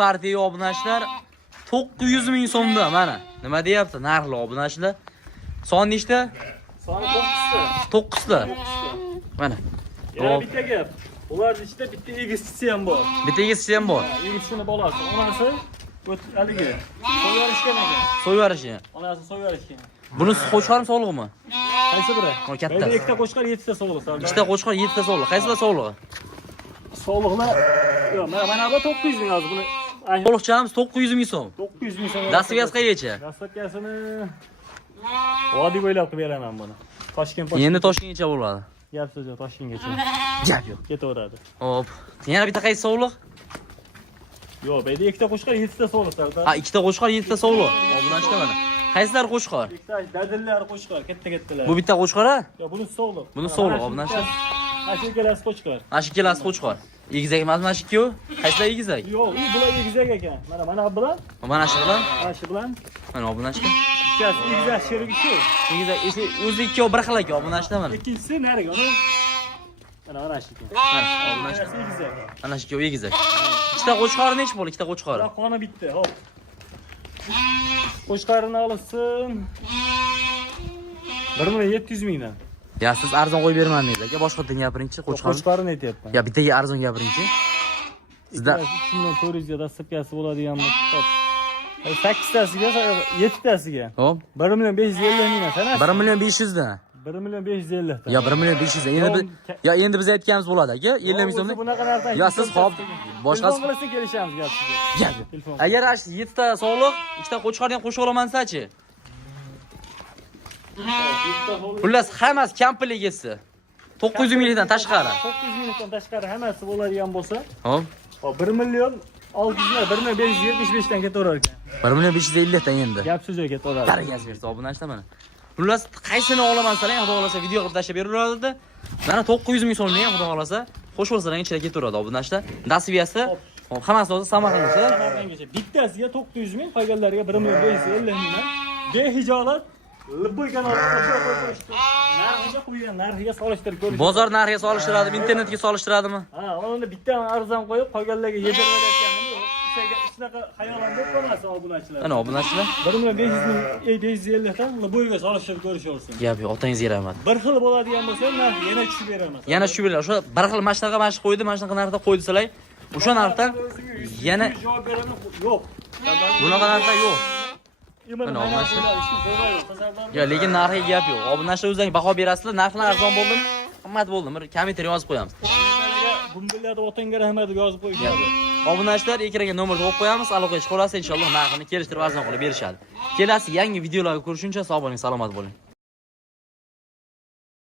Partiya obunachilar 900 ming so'mda mana. Nima deyapti? Narxli obunachilar. Son nechta? Soni 9 ta. 9 ta. Mana. Yana bitta gap. Ularning ichida bitta egizchisi ham bor. Bitta egizchisi ham bor. Egizchisini bolasi, onasi haligi so'yarishgan ekan. So'yarishgan. Onasi so'yarishgan. Buni qo'chqarmi sog'lig'imi? Qaysi biri? Katta. Mayda ikkita qo'chqar, 7 ta sog'liq. Ikkita qo'chqar, 7 ta sog'liq. Qaysilar sog'lig'i? Sog'liqlar yo'q, mana bu 900 ming hozir buni. Sog'liqchamiz 900 ming so'm. 900 ming so'm. Dastiviyasi qayergacha? Dastlabkasini vodiy bo'ylab qilib beraman buni. Toshkent Endi Toshkentgacha bo'ladi. Gap so'z yo'q, Toshkentgacha. Gap yo'q. Ketaveradi. Hop. Yana bitta qaysi sog'liq? Yo'q, bu yerda ikkita qo'chqar, 7 ta sog'liqlar. Ha, ikkita qo'chqar, 7 ta sog'liq. Obunachilar mana. Qaysilar qo'chqar? Ikkita dadillar qo'chqar, katta-kattalar. Bu bitta qo'chqar a? Yo'q, buni sog'liq. Buni sog'liq, obunachilar. Ashi kelasi qo'chqar. Ashi kelasi qo'chqar. Egizak emasmi mana shu ikkovi? Qaysilar egizak? Yo'q, bular egizak ekan. Mana bilan, Mana shu bilan? mana shu bilan. Mana obunachilar. Ikkasi egizak sherigi shu. Egizak, o'zi ikkovi bir xil ekan obunachilar mana. Ikkinchisi nariga, mana shu ekan. Mana obunachilar. Egizak. Mana shu ikkovi egizak. Ikkita qo'chqari nechi bo'ldi? Ikkita qo'chqari. Qoni bitta, hop. Qo'chqarini olsin. 1.700 mingdan. Ya siz arzon qo'yib bermadingiz aka, boshqadan gapiringchi, qo'chqar. Qo'chqarini aytyapman. Ya bittaga arzon gapiringchi. Sizda 2.400 ga dastlabkasi bo'ladigan hop. 8 tasiga, 7 tasiga. hop 1.550 mingdan sanasi. 1.500 dan. 1.550 dan. Ya 1.500 dan. Endi biz aytganimiz bo'ladi aka, 50 ming so'mdan. Bunaqa narsa. Ya siz hop boshqasi qilsa kelishamiz gap sizga. Gap. Agar 7 ta sog'liq, 2 ta qo'chqarni ham qo'shib olaman desachi. Xullas hammasi komplektsi. 900 mingdan tashqari. 900 mingdan tashqari hammasi bo'ladigan bo'lsa, hop 1 million 600 1.575 dan ketaverar ekan. 1.550 dan endi. Gap so'zga ketaveradi. Dargaz bersa obunachilar mana. Xullas qaysini olaman salang, xudo xolasa video qilib tashlab beraveradi. Mana 900 ming so'mni ham xudo xolasa qo'shib olsalar ichida ketaveradi obunachilar. Dasiviyasi hop hammasi o'zi Samarqandgacha. Samarqandgacha. Bittasiga 900 ming, qolganlariga 1.550 mingdan behijolat Libboygan narxiga qo'ygan, narxiga solishtirib ko'rish. Bozor narxiga solishtiradimi, internetga solishtiradimi? Ha, unda bitta arzon qo'yib, qolganlarga yedirayotganim yo'q. Shunaqa xayolan deb qolmas obunachilar. Ana obunachilar 1.500 ming 750 dan Libboyga solishtirib ko'rishaversin. Gap yo'q, otangizga rahmat. Bir xil bo'ladigan bo'lsa, narx yana tushib beraman. Yana shu bilan, o'sha bir xil mashinaga mashq qo'ydi, mashinaga narxda qo'ydi sizlar. O'sha narxdan yana javob beraman. Yo'q. bunaqa narxda yo'q. Mana obunachilar. Ya, lekin narxiga gap yo'q. Obunachilar o'zing baho berasizlar, narxlar arzon bo'ldimi, qimmat bo'ldimi? Bir kommentariy yozib qo'yamiz. Bundalarda otangga rahmat deb yozib qo'yishadi. Obunachilar ekranga nomerni qo'yib qo'yamiz, aloqaga chiqib olasiz, inshaalloh narxini kelishtirib arzon qilib berishadi. Kelasi yangi videolarga ko'rishguncha sog' bo'ling, salomat bo'ling.